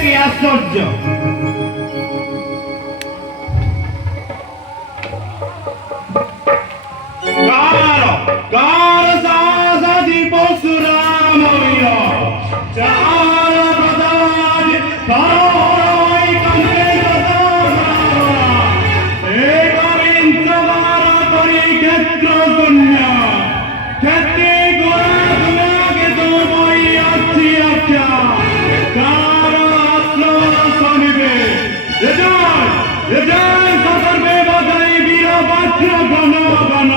কি আশ্চর্য! কার সাজাদি পরশুরাম হইল চার গদাজ তারই কাঁধে গদা এ গোবিন্দ বার করি ক্ষেত্র কন্যা ক্ষেত্রে গোড়া দুনাকে তো বই আছি আচ্ছা কার আশ্রম শনিবে এজয় সতর্কে বাজাই বীরভদ্র গণ গণ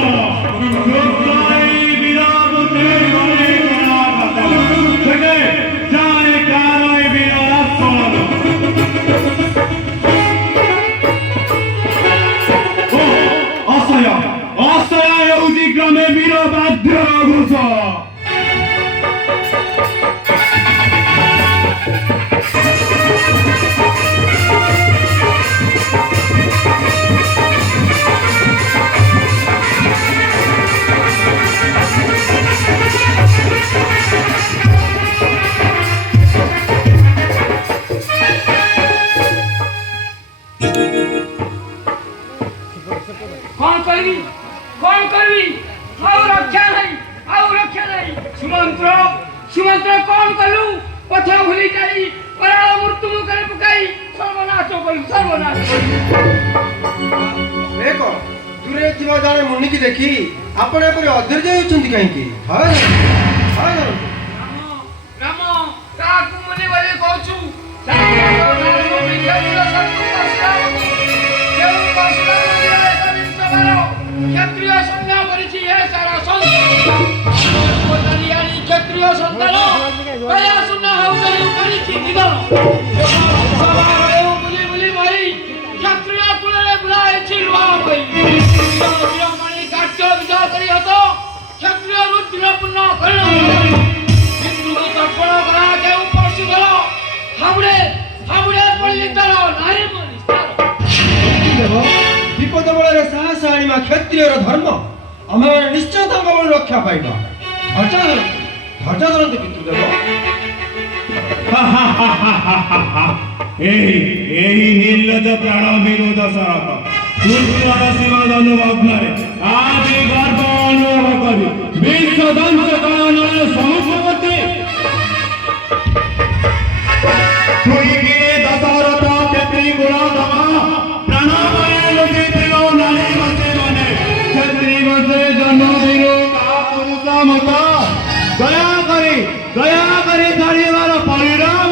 গ্রামে বীরবাদ্য ঘোষ कौन करवी और रक्षा नहीं सुमंत्र कौन कलु पथा भूली जाई कराल मृत्यु करे पकाई सर्वनाश देखो दूरे थिबा जाने मुनि की देखी आपण एपरि अधैर्य होचंती काहे की हाय राम काकु मुनि बोले कहछु क्षत्रिय संज्ञा परिछि हे सारा संतानी क्षत्रिय संतान कया सुना हउतरी परिछि निधन सवारे बुली बुली मई क्षत्रिय कुलरे बुलाए छिलवा भई शिरोमणि कार्य विचार करी हतो क्षत्रिय रुद्र पुण्य कर्ण हिंदू तर्पण करा के ऊपर ହାବୁଡ଼େ ହାବୁଡ଼େ ପଡ଼ିଲି ତାର ନାହିଁ ମୋ ନିସ୍ତାର। ଦେବ ବିପଦ ବେଳରେ ସାହସ ଆଣିବା କ୍ଷତ୍ରିୟର ଧର୍ମ। ଆମେମାନେ ନିଶ୍ଚୟ ତାଙ୍କ ବଳ ରକ୍ଷା ପାଇବା। ଧୈର୍ଯ୍ୟ ଧରନ୍ତୁ ପିତୃଦେବ। ଏହି ନିର୍ଲଜ ପ୍ରାଣ ବିରୋଧ ଶରତ ପୁତ୍ରର ଶିବ ଧନୁ ଭଗ୍ନରେ ଆଜି ଗର୍ବ ଅନୁଭବ କରି ବିଶ୍ୱ ଦଂଶ କାଳନରେ ସମ୍ମୁଖବର୍ତ୍ତୀ ତୁଇକିରେ ଦଶରଥ କ୍ଷତ୍ରି ଗୁଣୋତ୍ତମ ପ୍ରାଣମୟ ଲୁଚିଥିଲ ନାରୀ ବଂଶେ କ୍ଷତ୍ରି ବଂଶେ ଜନ୍ମ ଦିନୁ କା ପୁରୁଷ ମତ ଦୟାକରି ଧରିବାର ପରିଣାମ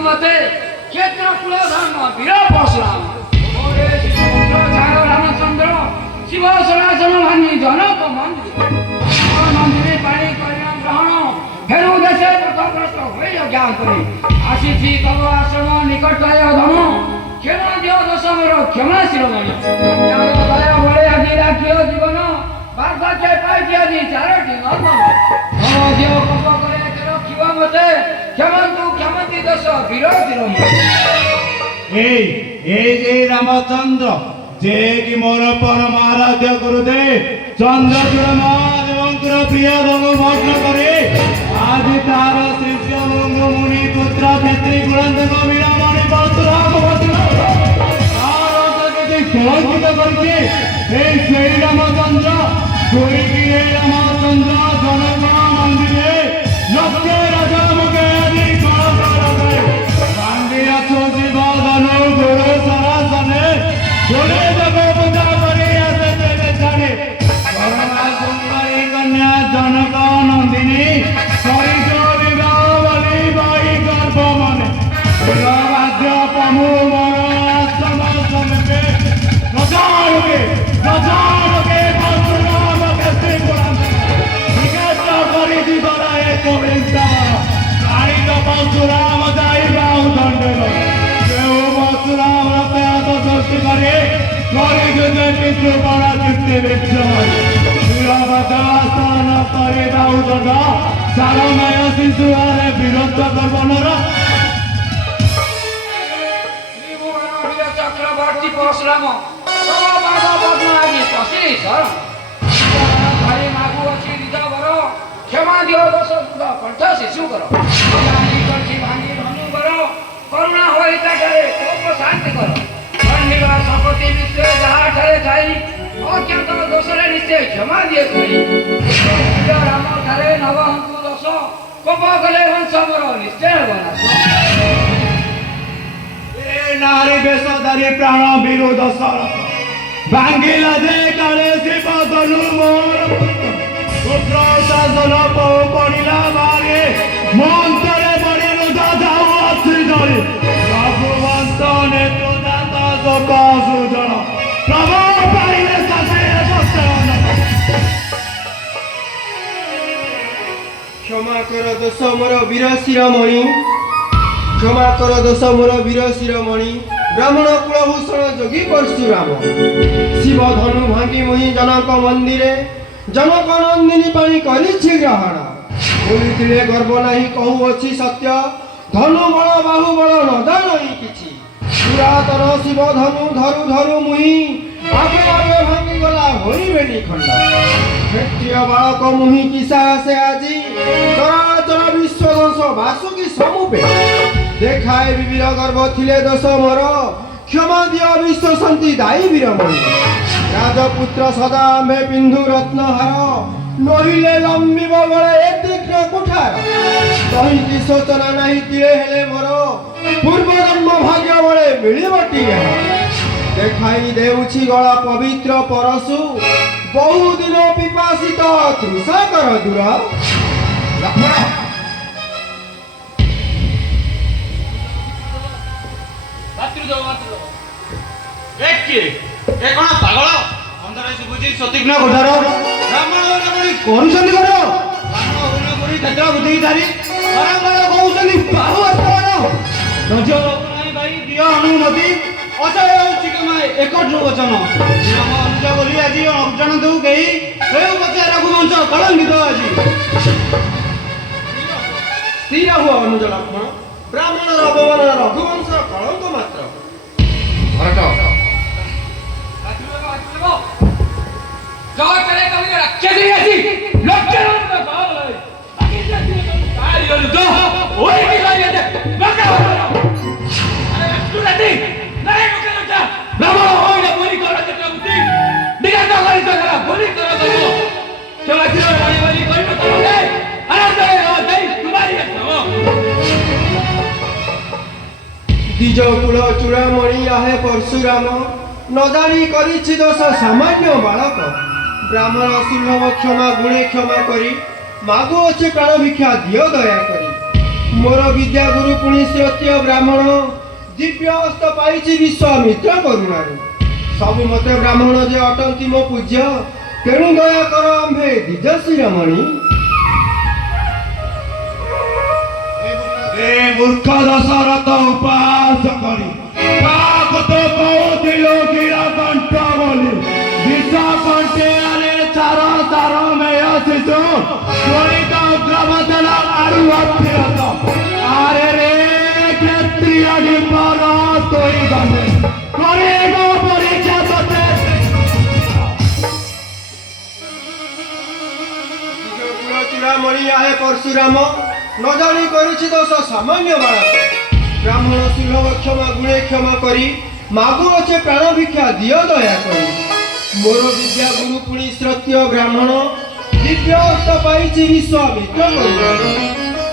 मते क्षेत्र कुल धर्म वीर परशुराम मोरे शिवपुत्र झार रामचंद्र शिव सनातन भांगी जनक मंदिर मंदिर पाणी कन्या ग्रहण फेरु देशे पथभ्रष्ट होई अज्ञा करी आसीछि तव आश्रम निकटाय धन क्षमा दियो दशमर क्षमा शिरोमणि दया बळे आदि राखियो जीवन बार्धक्य पाइछि आदि चारोटी नर्म धन दियो कप करे रखिबा मते क्षमंतु दश विरोधी रामचंद्र जे कि मोर परम आराध्य गुरुदेव चंद्रचूड़ महादेवंकर प्रिय धनु भग्न करे आज तार शिष्य मुनि पुत्र पितृ गुणंदक वीरमणि परशुराम कलंकित करके रामचंद्र रामचंद्र जनक मंदिर लक्ष्य राजा मुखे आदि शिव धनु गुरु सनातने बोले जग पूजा करी जाने सुंदरी कन्या जनक नंदिनी सरित विवाह बलि बाई गर्भ मने भाग्य पमु मन आश्रम समेते नजारुके परशुराम केसरी विकास करी दिगरा एक वृंदावन आईक परशुराम जाई बाहु दंडेर परशुराम रथयात सृष्टि करे गजे पितृ बड़ा चित्ते वीरभद्रासन करे बाहु दंड सारमय शिशुआरे वीरत्व कर्मनर चक्रवर्ती परशुराम पशि सर भाई मागु अच्छी बर क्षमा दियो दश कंठ शिशु कर भांगी धनु कर करुणा होई ताठारे कोप शांति कर धन्यवा संपत्ति निश्चय जहाँ ठारे थाई अज्ञात दोषरे निश्चय क्षमा दिए कोई राम ठारे नवहंतु दश कोप गले हंस मोर निश्चय बना नारी बेशधारी प्राण विरोध शरत भांगिला जे काले शिव धनु मोर पुत्र शासन पड़िला बारे मंत्रे बड़ी रुदा जाऊ अच्छी धरी प्रभु वंश नेतृदाता शोक सुजन प्रभु पाइले शासे क्षमा कर दोष मोर वीर शिरोमणि क्षमा कर दोष मोर वीर शिरोमणि ब्राह्मण कुलभूषण जोगी परशुराम शिव धनु भांगी मुहि जनक मंदिरे जनक नंदिनी पाणी करिछि ग्रहण बोलिथिले गर्व नाही कहू अछि सत्य धनु बळ बाहु बळ नदान किछि पुरातन शिव धनु धरु धरु मुहि आपे आपे भांगी गला होइबेनी खंड क्षत्रिय बालक मुहि किसा से आजी चराचर विश्व दंश वासुकी समूपे देखाए विवीर गर्भ थिले दोष मोर क्षमा दियो विश्व शांति दायी वीरमणि राजपुत्र सदा आम्भे पिंधु रत्नहार नहिले लंबिब बळे ए तीक्ष्ण कुठार कहिति सोचना नाही तिळे हेले मोर पूर्व जन्म भाग्य बळे मिलिबटी देखाई देउछि गला पवित्र परशु बहु दिन पिपासित तृषा कर दूर पागल अंधर बुझी ସତୀକ୍ଷ୍ଣ କଠାର ବ୍ରାହ୍ମଣ ରମଣୀ କରୁଛନ୍ତି କର ବ୍ରାହ୍ମଣ ହରିଣ କରି କ୍ଷେତ୍ର ବୁଦ୍ଧି ଧାରି ବାରମ୍ବାର କହୁଛନ୍ତି ବାହୁ ବର୍ତ୍ତମାନ ରଜ ନାହିଁ ଭାଇ ଦିଅ ଅନୁମତି ଅଚୟ ହେଉଛି କମାଏ ଏକଠୁ ବଚନ ଆମ ଅନୁଜ ବୋଲି ଆଜି ଅଜାଣନ୍ତୁ କେହି ହେଉ ପଛେ ରଘୁବଂଶ କଳଙ୍କିତ ଆଜି ସ୍ଥିର ହୁଅ ଅନୁଜ ଲକ୍ଷ୍ମଣ ବ୍ରାହ୍ମଣର ଅପମାନ ରଘୁବଂଶର କଳଙ୍କ ମାତ୍ର জয় করে কবি রাখে দিয়েছি লক্ষ্যের মতো পাওয়া লাগে বাকি যে তাই হলো তো ওই কি লাগে যে বাকা আরে একটু রাতি নাই মুখে লটা বাবা ওই না বলি করা যেটা বুদ্ধি দিগা তো করি তো করা বলি করা তো চলা ছিল বলি বলি করি তো রে আরে তাই তোমারই আছে দ্বিজ কুল চূড়ামণি আহে পরশুরাম নজানি করিছি দোষ সামান্য বালক ব্রাহ্মণ সুলভ ক্ষমা গুণে ক্ষমা করি মাগু আছে প্রাণ ভিক্ষা দিও দয়া করি মোর বিদ্যা গুরু পুনি শ্রোত্রিয় ব্রাহ্মণ দিব্য হস্ত পাইছি বিশ্বমিত্র করুণারু ସବୁ ମତେ ବ୍ରାହ୍ମଣ ଯେ ଅଟନ୍ତି ମୋ ପୂଜ୍ୟ ତେଣୁ ଦୟା କର ଆମ୍ଭେ ଦ୍ୱିଜ ଶିରୋମଣି ଏ ମୂର୍ଖ ଦଶରଥ ଉପାସ କରି କାକତ କହୁଥିଲ ଗିରା କଣ୍ଠ ବୋଲି ବିଷ କଣ୍ଠେ ଆରେ ଚାର ତାର ମେୟ ଶିଶୁ ତ୍ୱରିତ ଉଗ୍ରବଦନ ଆରୁ ଅଫିରତ ଆରେ ରେ କ୍ଷତ୍ରିୟ ନିମ୍ବର ତୋଇ ଗଲେ କରେଗ ପରୀକ୍ଷା ତତେ ଚୂড়ামণি আহে পরশুরাম নজানি করিছি দোষ সামান্য বালক ব্রাহ্মণ সুলভ ক্ষমা গুণে ক্ষমা করি মাগু আছে প্রাণ ভিক্ষা দিও দয়া করি মোর বিদ্যা গুরু পুনি শ্রোত্রিয় ব্রাহ্মণ দিব্য হস্ত পাইছি বিশ্বমিত্র করুণারু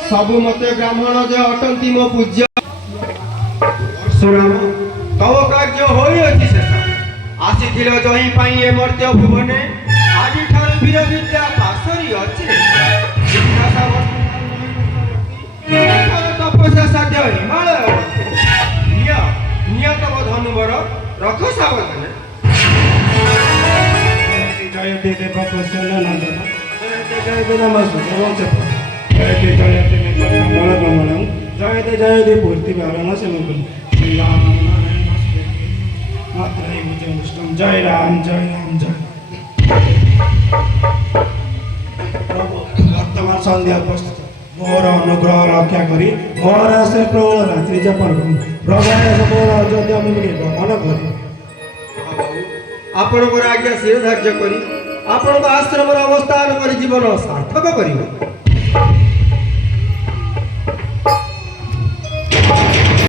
ସବୁ ମତେ ବ୍ରାହ୍ମଣ ଯେ ଅଟନ୍ତି ମୋ ପୂଜ୍ୟ ପରଶୁରାମ ତବ କାର୍ଯ୍ୟ ହୋଇଅଛି ଶେଷ ଆସିଥିଲ ଜହିଁ ପାଇଁ ଏ ମର୍ତ୍ତ୍ୟ ଭୁବନେ ଆଜିଠାରୁ ବୀର ବିଦ୍ୟା ପାଶରି ଅଛି ତପସ୍ୟା ସାଧ୍ୟ ହିମାଳୟ ନିୟ ତବ ଧନୁବର ରଖ ସାବଧାନେ ଜୟତେ ଦେବ କୌଶଲ ନନ୍ଦନ ଜୟତେ ନମସ୍କାର ଏବଂ ଜୟତେ ଜୟତେ ମଙ୍ଗଳ କମଳଂ ଜୟତେ ଜୟତେ ପୂର୍ତ୍ତି ବାରଣ ସେମକୁଲ ଶ୍ରୀରାମ ମାତ୍ରାଇ ଭୁଜଂ ଜୟ ରାମ ଜୟ ରାମ ଜୟ ବର୍ତ୍ତମାନ ସନ୍ଧ୍ୟା ପ୍ରସ୍ତୁତ ମୋର ଅନୁଗ୍ରହ ରକ୍ଷା କରି ମୋର ଆଶ୍ରୟ ପ୍ରବଳ ରାତ୍ରି ଯାପନ କରୁ ପ୍ରବଳ ସବୁବେଳେ ଅଯୋଧ୍ୟା ଅଭିମୁଖେ ଗମନ କରି ଆପଣଙ୍କର ଆଜ୍ଞା ଶିର ଧାର୍ଯ୍ୟ କରି ଆପଣଙ୍କ ଆଶ୍ରମରେ ଅବସ୍ଥାନ କରି ଜୀବନ ସାର୍ଥକ କରିବେ